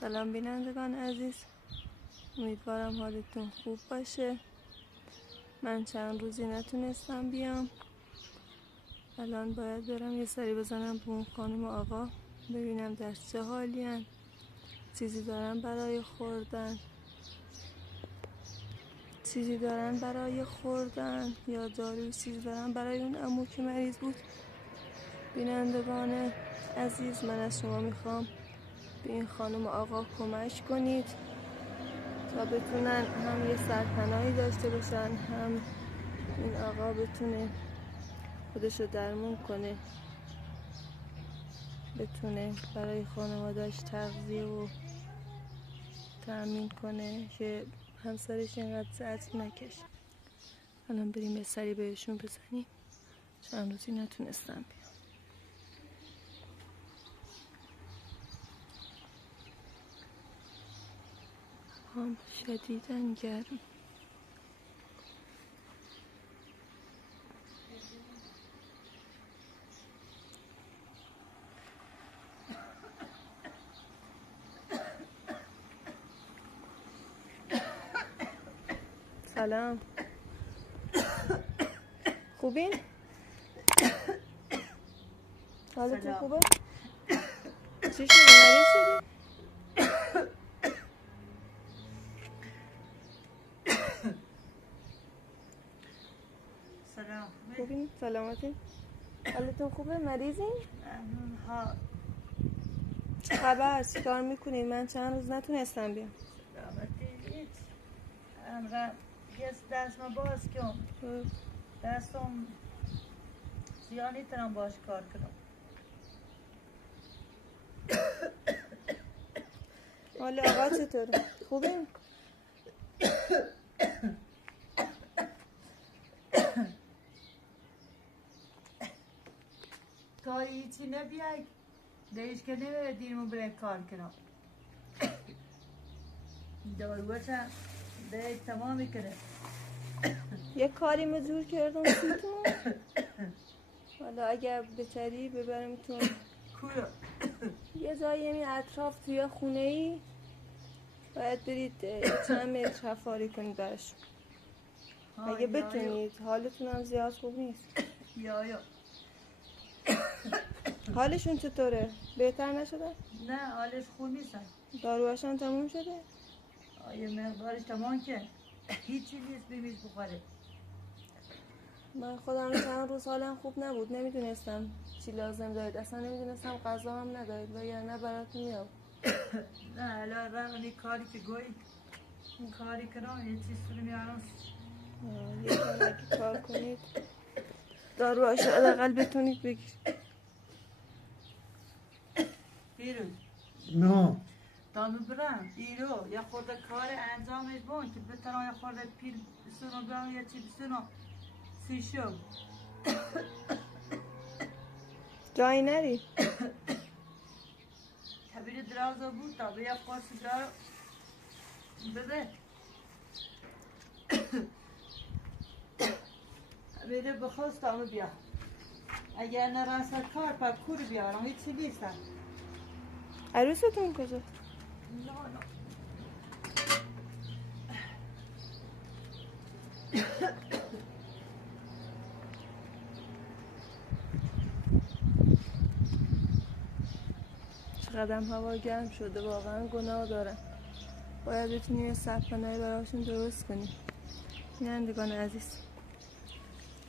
سلام بینندگان عزیز، امیدوارم حالتون خوب باشه. من چند روزی نتونستم بیام. الان باید برم یه سری بزنم به اون خانم و آقا، ببینم در چه حالی هن. چیزی دارن برای خوردن یا داروی چیزی دارن برای اون عمو که مریض بود. بینندگان عزیز، من از شما میخوام به این خانم و آقا کمک کنید تا بتونن هم یه سرپناهی داشته باشن، هم این آقا بتونه خودشو درمون کنه، بتونه برای خانواده‌اش تغذیه و تأمین کنه که همسرش اینقدر زجر نکشه. الان بریم یه سری بهشون بزنیم، چند روزی نتونستم بیام. هم شدیدن گرم. سلام، خوبین؟ حالتون خوبه؟ چی شده؟ مریض شدی؟ سلام، خوبین؟ سلامتی؟ حالتون خوبه؟ مریضین؟ ها. چه خبر؟ چی کار میکنین؟ من چند روز نتونستم بیام. سلامتی هیچ. انقدر یه دستم باز کن. دستم زیاد نیتونم باش کار کنم. حال آقا چطوره؟ خوبین؟ کاری هیچی نبیای دیش که نمیره دیرمو بره کار کنم. داروش هم دیش تمام میکنه. یه کاری مزور کردم سیتون. حالا اگر بتری ببرمتون کورا یه جایی همین اطراف توی خونه ای، باید برید چند متر حفاری کنید برشون اگه بتونید. حالتون هم زیاد خوب نیست. یا حالشون چطوره؟ بهتر نشده؟ نه حالش خوب نیستن. داروهاشون تموم شده؟ یه مقدارش تمام که هیچی نیست بمیز بخوره. من خودم چند روز حالم خوب نبود، نمیدونستم چی لازم دارید، اصلا نمیدونستم غذا هم ندارید و یا نه براتون میام. نه الان رقمی کاری که گویی کاری کنم یه چیز رو میارم. یه کار اگه کار کنید داروهاش حداقل بتونید بگیرید. بیرون نه دامو برم ایرو یا خورده کار انجامش بون که بتونم یا خورده پیر بسونم برم یا چی بسونم سیشو جایی نری؟ کبیر درازا بود تا بیا خواست دار بده بیده بخواست دامو بیا. اگر نرسد کار پا کور بیارم هیچی نیستم. عروستون کجا؟ نه چقدر هوا گرم شده، واقعا گناه دارم. باید بتونی یه سرپناهی براشون درست کنی. بینندگان عزیز،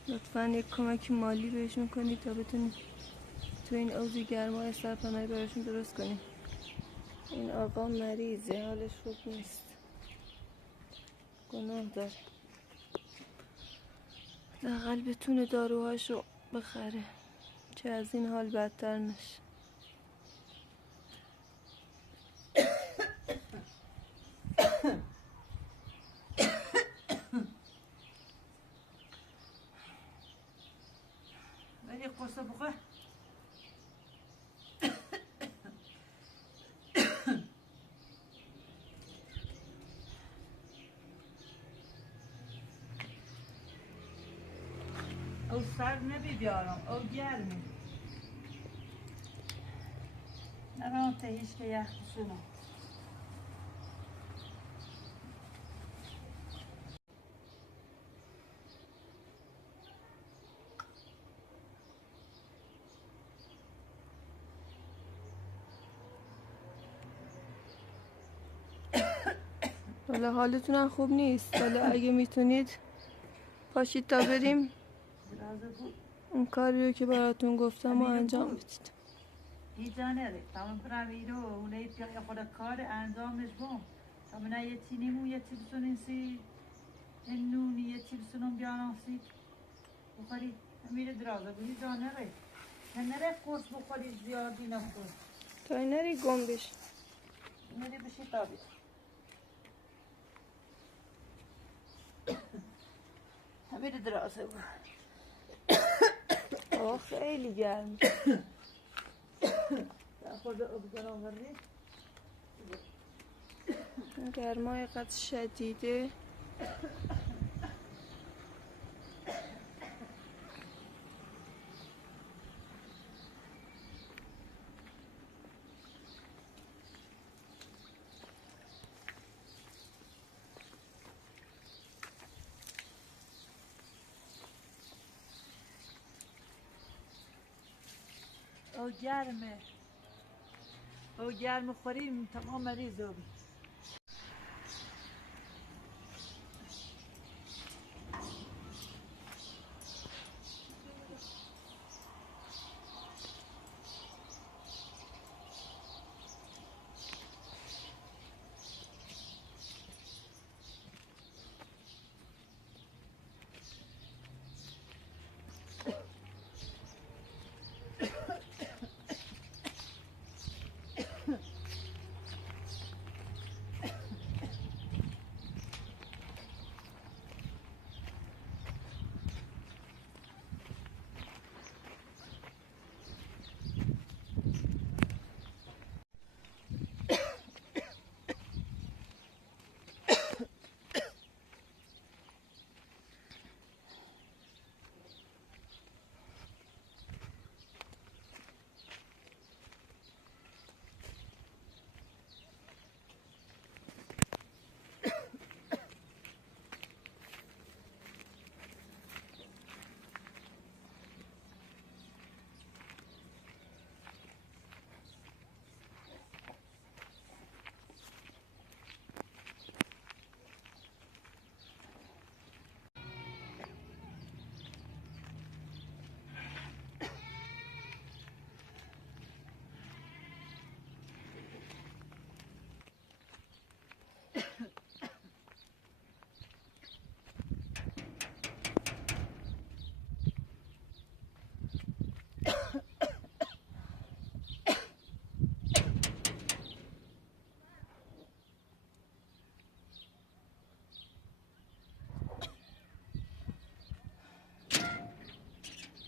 لطفاً یک کمک مالی بهشون کنید تا بتونید تو این اوضاع گرما یه سرپناهی براشون درست کنید. این آقا مریضه، حالش خوب نیست، گناه داره. حداقل بتونه داروهاشو بخره که از این حال بدتر نشه. ولی قصه بخواه او سر نبی بیارم او گرمی نرام تهیش که یخ بسونم. ولی حالتون خوب نیست، ولی اگه میتونید پاشید تا بریم درازه بود اون کاریو که براتون گفتم و امیرو انجام بود. بدید. اینجا نره تمام کنم ایرو اونه پیا خود کار انجامش بون تا من یه تینیمون یه چی بسونین سی این نونی یه چی بسونم بیانم سی بخوری امیر درازه بود اینجا نره نره قرص بخوری زیادی نخور تا نری گم بش. نره بشی تابی امیر درازه بود آه خیلی گرم. خود ابزارم وردی گرمای قد شدیده. او گرمه او گرم خوریم تمام مریض رو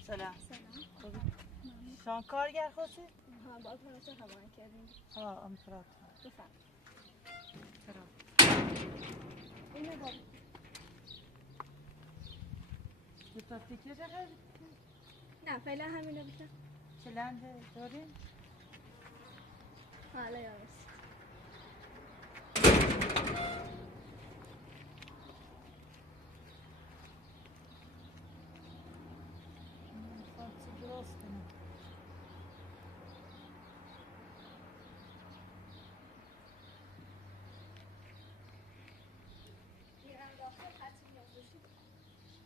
سلام شان کارگر خوشی؟ ها با تو هوا کردیم. ها امپرات بفرم. چرا؟ اینو با دو تا تیکه چقدر؟ نه فعلا همینو بکن. چلنده داریم؟ حالا یادم خواهد درست کنم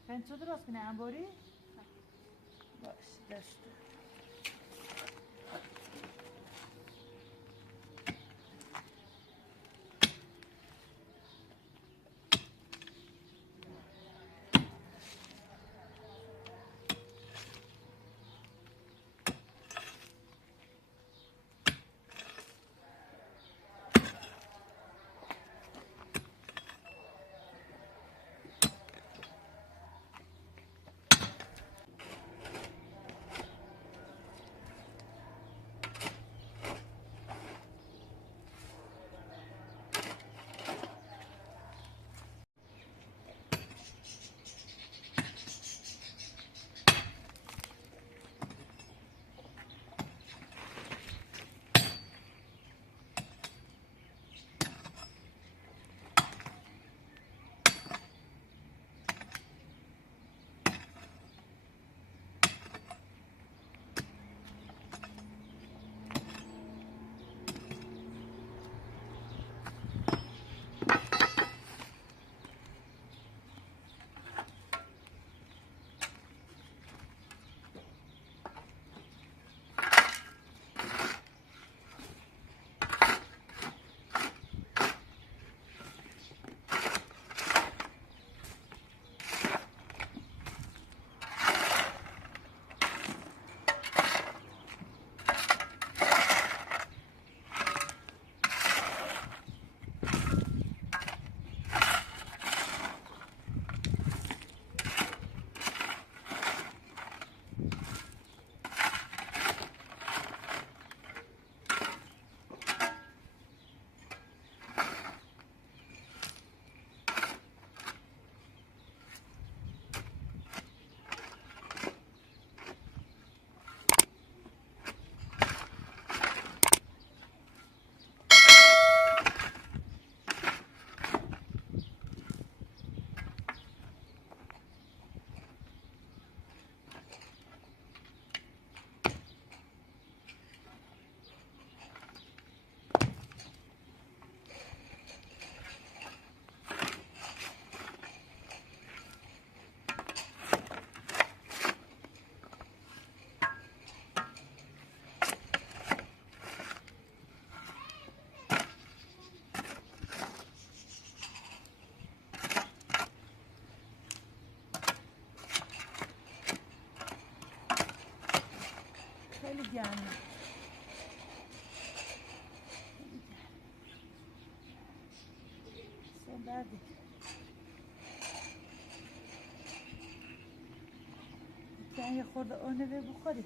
پنچو درست کنه انباری؟ باش دسته بردی یه خورده آنه بخوری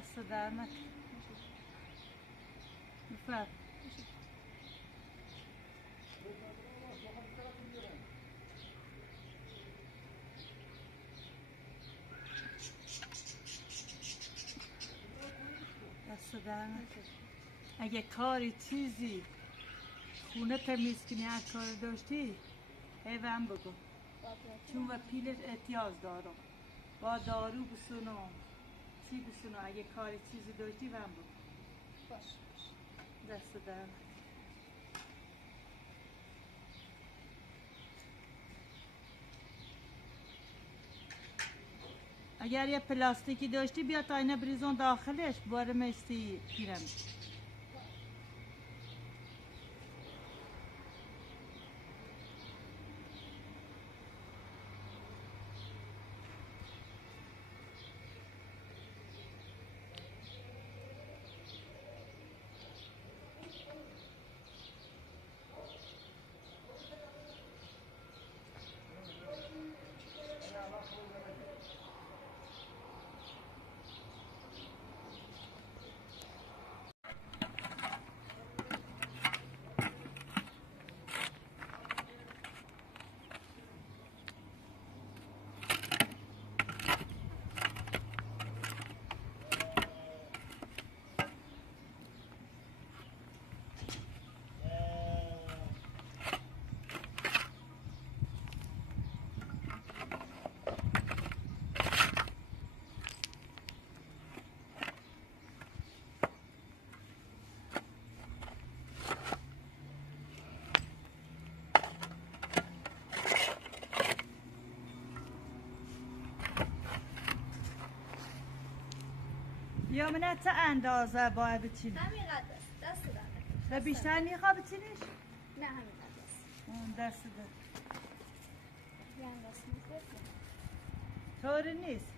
دست در نکن بفرد دست در نکن اگه کاری چیزی خونه تمیز کنی هر کار داشتی حیوان بگو چون و پیلش احتیاج دارم با دارو بسونم چی بسونم اگه کاری چیزی داشتی وام بگو باش دست در اگر یه پلاستیکی داشتی بیا تا اینه بریزون داخلش باره مستی پیرم یا منه چه اندازه باید بچینی؟ همینقدر دست در نکن. و بیشتر میخواه بچینیش؟ نه همینقدر دست اون دست ده یعنی دست میکنم طوری نیست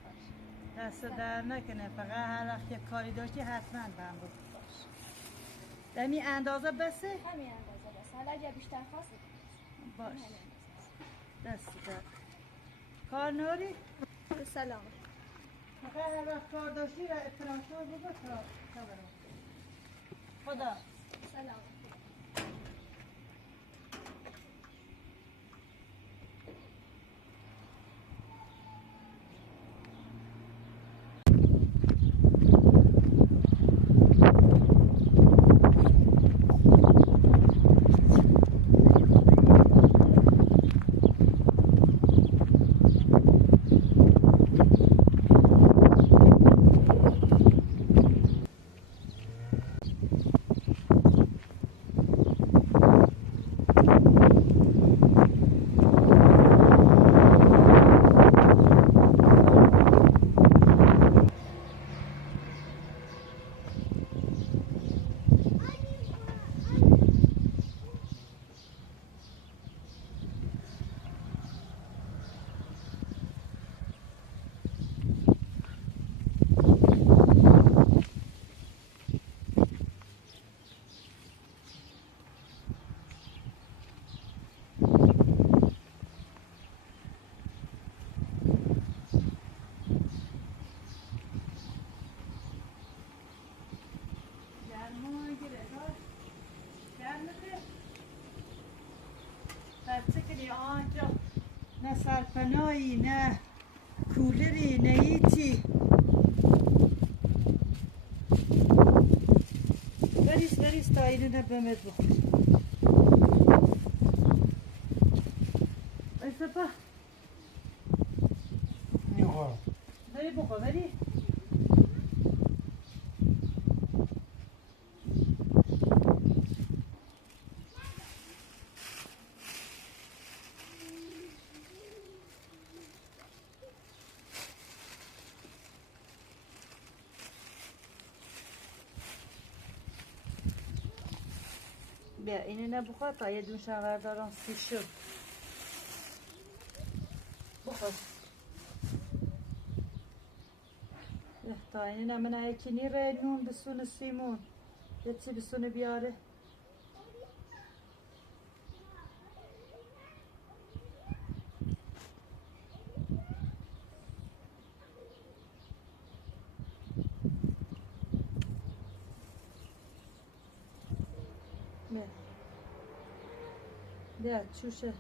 دست در نکنه فقط هر وقت یه کاری داشتی حتما بهم بگو دمی اندازه بسه؟ همین اندازه بس حالا اگر بیشتر خواستید باش دست درد کار ناری؟ به سلام میخوای هر وقت کار داشتی و اطلاعات رو بگو تا خبرم خدا سلام آنجا نه سرپناهی نه کولری نه هیچی بریز تا اینو نبمت بخور ایسا میخورم بری بخور بری بیا اینو نبخور تا یه دون شنور دارم سی شد بخور تا اینو من یکی نیره نون بسونه سیمون یه چی بسونه بیاره بیا چوشه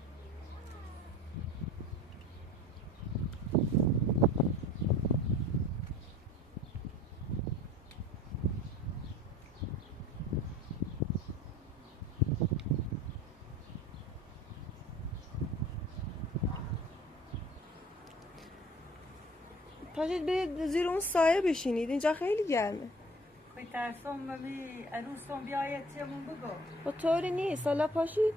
پاشید برید زیر اون سایه بشینید اینجا خیلی گرمه خوی ترسم ممی عروسم بیاید چیمون بگو با طوری نیست حالا پاشید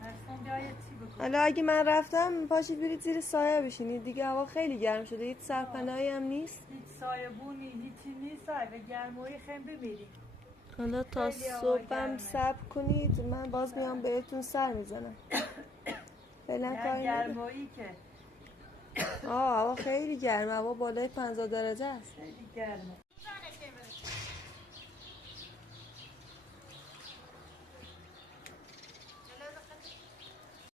ترسم بیاید چی بگو حالا اگه من رفتم پاشید برید زیر سایه بشینید دیگه هوا خیلی گرم شده هیچ سرپناهی هم نیست هیچ سایه بونی هیچی نیست به گرمایی خیم بمیری حالا تا خیلی هوا صبحم گرمه. صبر کنید من باز میام بهتون سر میزنم فعلا نه کاری ندارم. گرمایی که هوا خیلی گرمه هوا بالای 50 درجه است خیلی گرمه